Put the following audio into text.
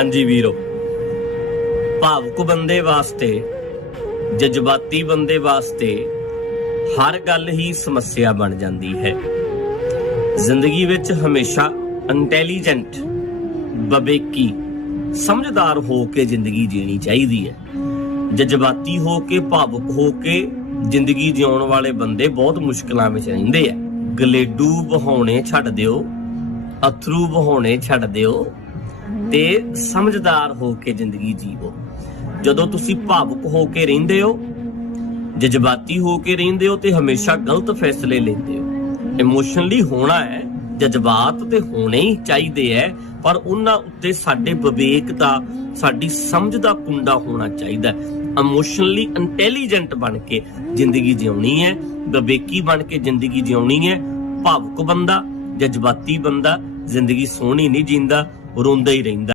ਹਾਂਜੀ ਵੀਰੋ। ਭਾਵੁਕ ਬੰਦੇ ਵਾਸਤੇ, ਜਜ਼ਬਾਤੀ ਬੰਦੇ ਵਾਸਤੇ ਹਰ ਗੱਲ ਹੀ ਸਮੱਸਿਆ ਬਣ ਜਾਂਦੀ ਹੈ। ਜ਼ਿੰਦਗੀ ਵਿੱਚ ਹਮੇਸ਼ਾ ਇੰਟੈਲੀਜੈਂਟ ਬਵੇਕੀ ਸਮਝਦਾਰ ਹੋ ਕੇ ਜ਼ਿੰਦਗੀ ਜੀਣੀ ਚਾਹੀਦੀ ਹੈ। ਜਜ਼ਬਾਤੀ ਹੋ ਕੇ, ਭਾਵੁਕ ਹੋ ਕੇ ਜ਼ਿੰਦਗੀ ਜਿਉਣ ਵਾਲੇ ਬੰਦੇ ਬਹੁਤ ਮੁਸ਼ਕਲਾਂ ਵਿੱਚ ਰਹਿੰਦੇ ਆ। ਗਲੇਡੂ ਬਹਾਉਣੇ ਛੱਡ ਦਿਓ, ਅਥਰੂ ਬਹਾਉਣੇ ਛੱਡ ਦਿਓ ਤੇ ਸਮਝਦਾਰ ਹੋ ਕੇ ਜ਼ਿੰਦਗੀ ਜੀਵੋ। ਜਦੋਂ ਤੁਸੀਂ ਭਾਵੁਕ ਹੋ ਕੇ ਰਹਿੰਦੇ ਹੋ, ਜਜ਼ਬਾਤੀ ਹੋ ਕੇ ਰਹਿੰਦੇ ਹੋ ਤੇ ਹਮੇਸ਼ਾ ਗਲਤ ਫੈਸਲੇ ਲੈਂਦੇ ਹੋ। ਇਮੋਸ਼ਨਲੀ ਹੋਣਾ ਹੈ, ਜਜ਼ਬਾਤ ਤੇ ਹੋਣੇ ਹੀ ਚਾਹੀਦੇ ਹੈ, ਪਰ ਉਹਨਾਂ ਉੱਤੇ ਸਾਡੇ ਵਿਵੇਕ ਦਾ, ਸਾਡੀ ਸਮਝ ਦਾ ਕੁੰਡਾ ਹੋਣਾ ਚਾਹੀਦਾ ਇਮੋਸ਼ਨਲੀ ਇੰਟੈਲੀਜੈਂਟ ਬਣ ਕੇ ਜ਼ਿੰਦਗੀ ਜਿਉਣੀ ਹੈ, ਵਿਵੇਕੀ ਬਣ ਕੇ ਜ਼ਿੰਦਗੀ ਜਿਉਣੀ ਹੈ, ਭਾਵੁਕ ਬੰਦਾ, ਜਜ਼ਬਾਤੀ ਬੰਦਾ ਜ਼ਿੰਦਗੀ ਸੋਹਣੀ ਨਹੀਂ ਜੀਂਦਾ ਰੋਂਦਾ ਹੀ ਰਹਿੰਦਾ।